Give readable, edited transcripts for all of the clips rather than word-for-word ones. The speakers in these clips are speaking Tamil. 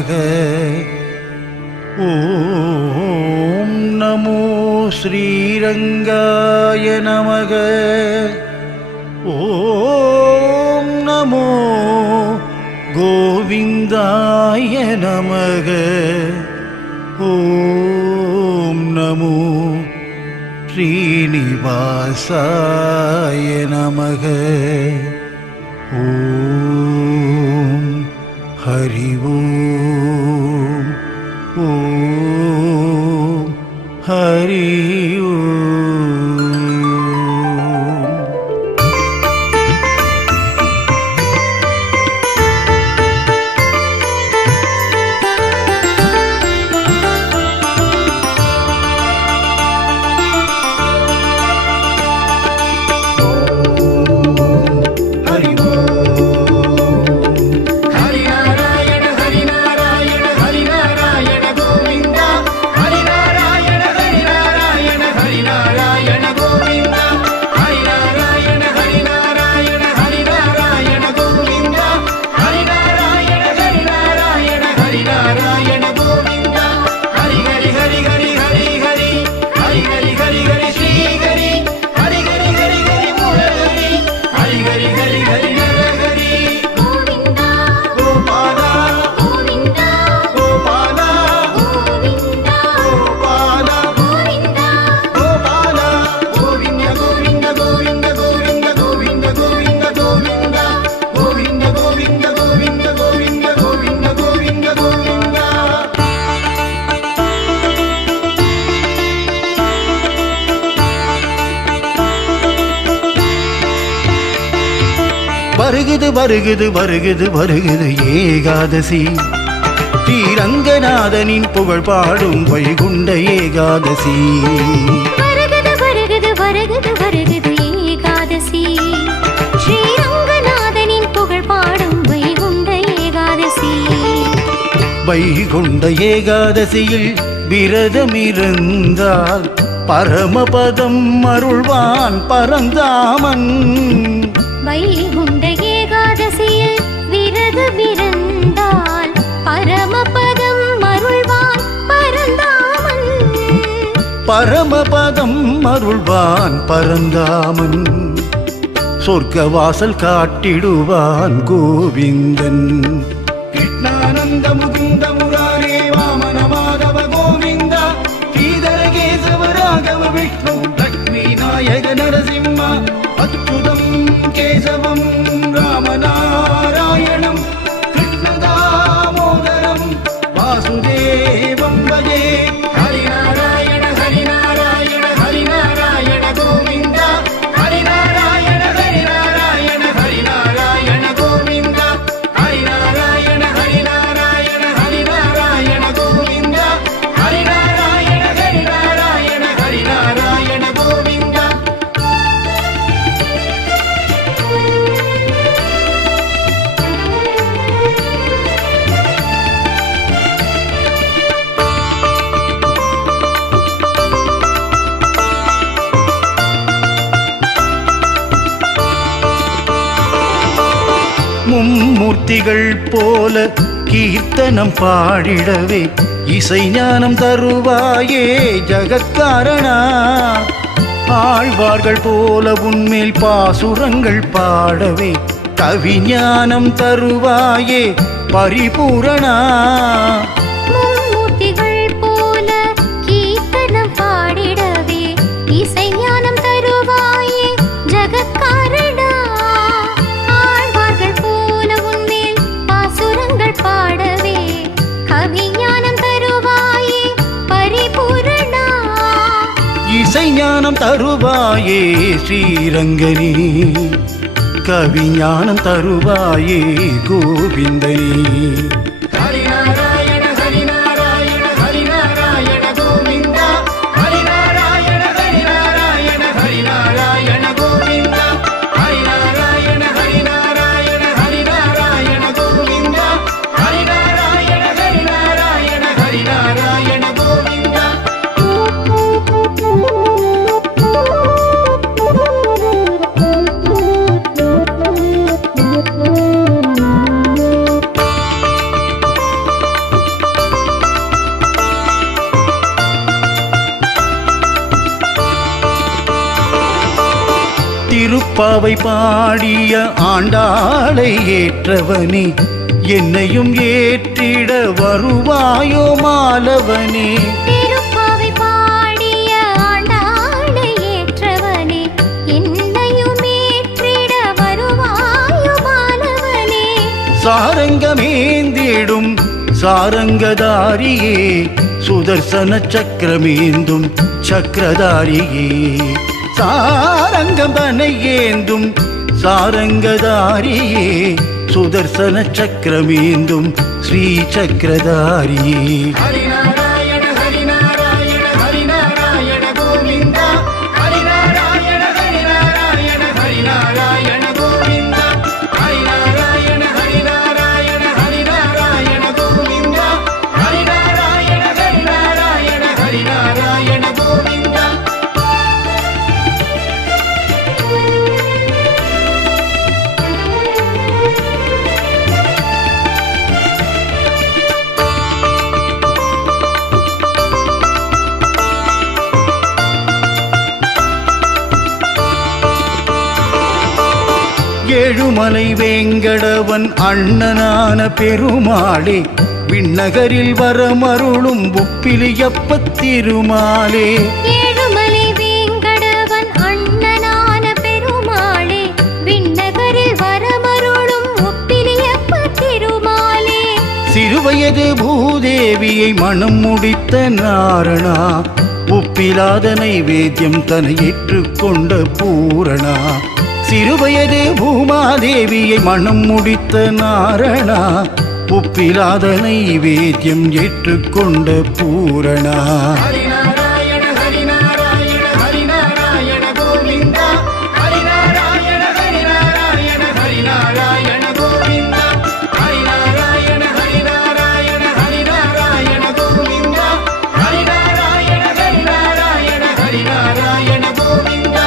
நமக. ஓம் நமோ ஸ்ரீரங்காய நமக. ஓம் நமோ கோவிந்தாய நமக. ஓம் நமோ ஸ்ரீனிவாசாய நமக. ஓம் ஹரி ஓம். ஓம் ஹரி ஓம். வருகுது வருகுது வருகுது வருகுது ஏகாதசி. ஸ்ரீரங்கநாதனின் புகழ் பாடும் வைகுண்ட ஏகாதசி. வருகுது வருகுது வருகுது வருகுது ஏகாதசி. ஸ்ரீரங்கநாதனின் புகழ் பாடும் வைகுண்ட ஏகாதசி. வைகுண்ட ஏகாதசியில் விரதமிருந்தால் பரமபதம் அருள்வான் பரந்தாமன். வைகுண்ட ஏகாதசியில் விரதமிருந்தால் பரமபதம் அருள்வான் பரந்தாமன். பரமபதம் அருள்வான் பரந்தாமன். சொர்க்க வாசல் காட்டிடுவான் கோவிந்தன். கிருஷ்ணானந்த முகுந்த முராரே வாமன மாதவ கோவிந்தா. ஸ்ரீதர கேசவ ராகவ விஷ்ணு லக்ஷ்மி நாயக நரசிம்ம. அத்புதம் கேசவம் ராமநாராயணம் கிருஷ்ணதாமோதரம் வாசுதேவம் பஜே. ஹரிநாராயண ஹரிநாராயண ஹரிநாராயண கோவிந்தா. ஹரிநாராயண ஹரிநாராயண ஹரிநாராயண கோவிந்தா. ஹரிநாராயண ஹரிநாராயண ஹரிநாராயண கோவிந்தா. ஹரிநாராயண ஹரிநாராயண ஹரிநாராயண கோவிந்தா. மும்மூர்த்திகள் போல கீர்த்தனம் பாடிடவே இசை ஞானம் தருவாயே ஜகத்காரணா. ஆழ்வார்கள் போல உன்மேல் பாசுரங்கள் பாடவே கவிஞானம் தருவாயே பரிபூரணா. மும்மூர்த்திகள் போல கீர்த்தனம் பாடிடவே இசை ஞானம் தருவாயே ஜகத்காரணா. ஆழ்வார்கள் போல உன்மேல் பாசுரங்கள் பாடவே கவிஞானம் தருவாயே பரிபூரணா. இசை ஞானம் தருவாயே ஸ்ரீரங்கனே. கவிஞானம் தருவாயே கோவிந்தனே. ஹரிநாராயண ஹரிநாராயண ஹரிநாராயண கோவிந்தா. ஹரிநாராயண ஹரிநாராயண ஹரிநாராயண கோவிந்தா. ஹரிநாராயண ஹரிநாராயண ஹரிநாராயண கோவிந்தா. ஹரிநாராயண ஹரிநாராயண ஹரிநாராயண கோவிந்தா. திருப்பாவை பாடிய ஆண்டாளை ஏற்றவனே, என்னையும் ஏற்றிட வருவாயோ மாலவனே. திருப்பாவை பாடிய ஆண்டாளை ஏற்றவனே, என்னையும் ஏற்றிட வருவாயோ மாலவனே. சாரங்கமேந்திடும் சாரங்கதாரியே, சுதர்சன சக்கரமேந்தும் சக்கரதாரியே. சாரங்கம்பனை ஏந்தும் சாரங்கதாரியே, சுதர்சன சக்கரமேந்தும் ஸ்ரீ சக்கரதாரியே. ஹரிநாராயண ஹரிநாராயண ஹரிநாராயண கோவிந்தா, ஹரிநாராயண ஹரிநாராயண ஹரிநாராயண கோவிந்தா, ஹரிநாராயண ஹரிநாராயண ஹரிநாராயண கோவிந்தா, ஹரிநாராயண ஹரிநாராயண ஹரிநாராயண கோவிந்தா. ஏழுமலை வேங்கடவன் அண்ணனான பெருமாளே, விண்ணகரில் வரமருளும் உப்பிலியப்பத் திருமாலே. ஏழுமலை வேங்கடவன் அண்ணனான பெருமாளே, விண்ணகரில் வரமருளும் ஒப்பிலியப்பத் திருமாலே. சிறுவயது பூதேவியை மனம் முடித்த நாரணா, உப்பிலாத நைவேத்தியம் தன்னை ஏற்றுக்கொண்ட பூரணா. சிறுவயது பூமாதேவியை மனம் முடித்த நாரணா, உப்பிலாத நைவேத்தியம் ஏற்றுக்கொண்ட பூரணா. ஹரிநாராயண ஹரிநாராயண ஹரிநாராயண கோவிந்தா, ஹரிநாராயண ஹரிநாராயண ஹரிநாராயண கோவிந்தா, ஹரிநாராயண ஹரிநாராயண ஹரிநாராயண கோவிந்தா, ஹரிநாராயண ஹரிநாராயண ஹரிநாராயண கோவிந்தா.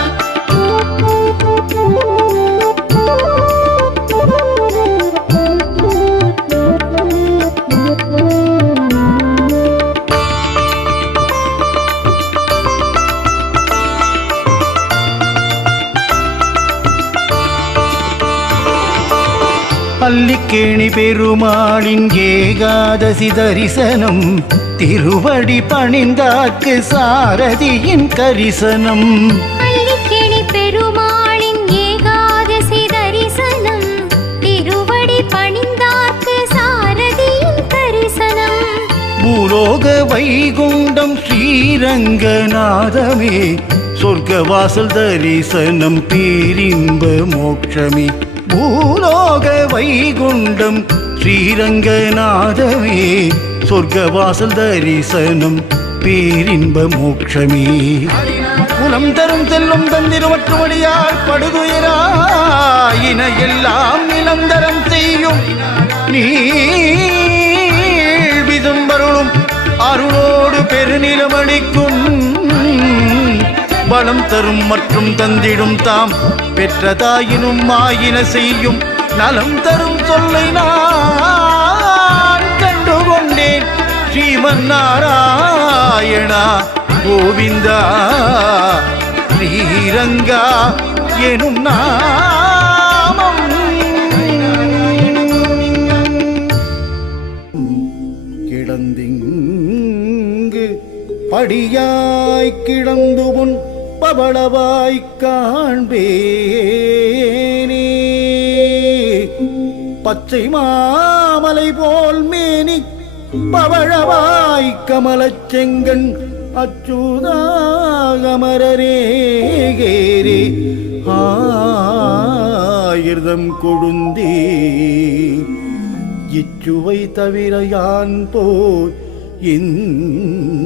அல்லிக்கேணி பெருமாளின் ஏகாதசி தரிசனம், திருவடி பணிந்தாக்கு சாரதியின் கரிசனம். அல்லிக்கேணி பெருமாளின் ஏகாதசி தரிசனம், திருவடி பணிந்தார்க்கு சாரதியின் தரிசனம். பூலோக வைகுண்டம் ஸ்ரீரங்கநாதமே, சொர்க்கவாசல் தரிசனம் பேரின்ப மோட்சமே. பூலோக வைகுண்டம் ஸ்ரீரங்கநாதமே, சொர்க்கவாசல் தரிசனம் பேரின்ப மோட்சமே. குலம் தரும் செல்லும் தந்திருமற்றுமடியால் படுதுயராயின எல்லாம் நிலம் தரம் செய்யும் நீள் விதும்பருளும் அருளோடு பெருநிலமளிக்கும். பலம் தரும் மற்றும் தந்திடும் தாம் பெற்ற தாயினும் மாயின செய்யும் நலம் தரும் சொல்லை நான் கண்டுகொண்டேன். ஸ்ரீமன் நாராயணா கோவிந்தா, ஸ்ரீரங்கா எனும் நாமம் கிடந்திங்கு படியாய் கிடந்து உன் பவளவாய்க் காண்பேனே. பச்சை மாமலை போல் மேனி பவழவாய் கமலச் செங்கண் அச்சுதாகமரரேகேரே. ஆயிர்தம் கொழுந்தே இச்சுவை தவிர யான் போய் இந்திரலோகமாடும்